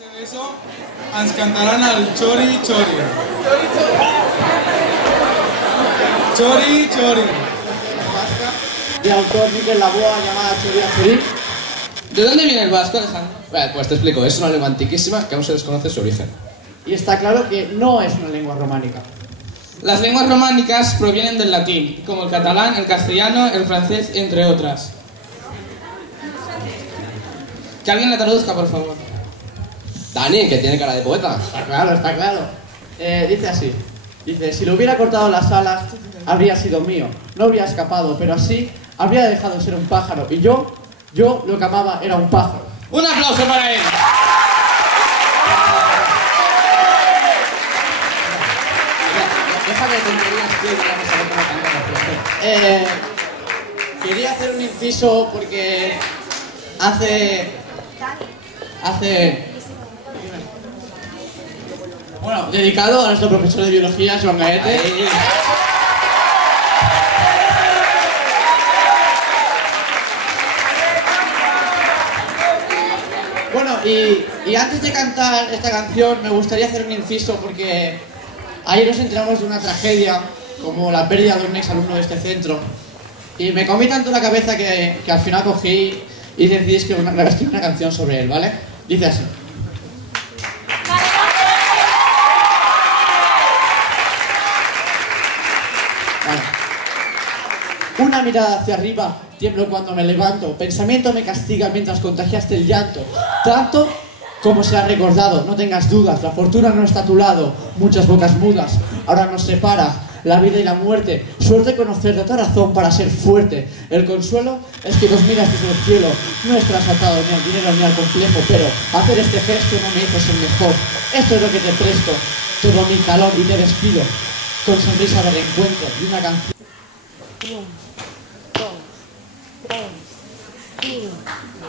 D'això ens cantaran el Chori Chori. Chori Chori. De autor Miquel Laboa, llamada Chori Chori. ¿De dónde viene el vasco, Alejandro? Pues te explico, es una lengua antiquísima que aún se desconoce su origen. Y está claro que no es una lengua románica. Las lenguas románicas provienen del latín, como el catalán, el castellano, el francés, entre otras. Que alguien la traduzca, por favor. Dani, que tiene cara de poeta. Está claro, está claro. Dice así. Dice, si le hubiera cortado las alas, habría sido mío. No habría escapado, pero así habría dejado de ser un pájaro. Y yo lo que amaba era un pájaro. ¡Un aplauso para él! Déjame de tonterías, tío, y vamos a ver cómo canta la fiesta. Quería hacer un inciso porque hace... Bueno, dedicado a nuestro profesor de biología, Joan Gaete. Bueno, y antes de cantar esta canción me gustaría hacer un inciso porque ayer nos enteramos de una tragedia como la pérdida de un exalumno de este centro y me comí tanto la cabeza que al final cogí y decidí escribir una canción sobre él, ¿vale? Dice así. Vale. Una mirada hacia arriba, tiemblo cuando me levanto, pensamiento me castiga mientras contagiaste el llanto, tanto como se ha recordado, no tengas dudas, la fortuna no está a tu lado, muchas bocas mudas, ahora nos separa la vida y la muerte, suerte conocerte, otra razón para ser fuerte, el consuelo es que nos miras desde el cielo, no estás atado ni al dinero ni al complejo, pero hacer este gesto no me hizo ser mejor, esto es lo que te presto, todo mi calor y te despido, con sonrisa de reencuentro y una canción.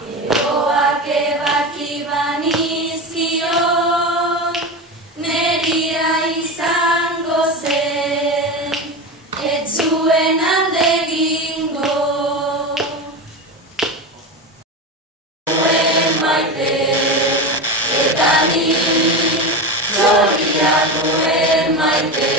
Eroak ebaki banizkion, neria izango zen, ez zuen alde egingo. Nuen maite, eta ni, txoria nuen maite.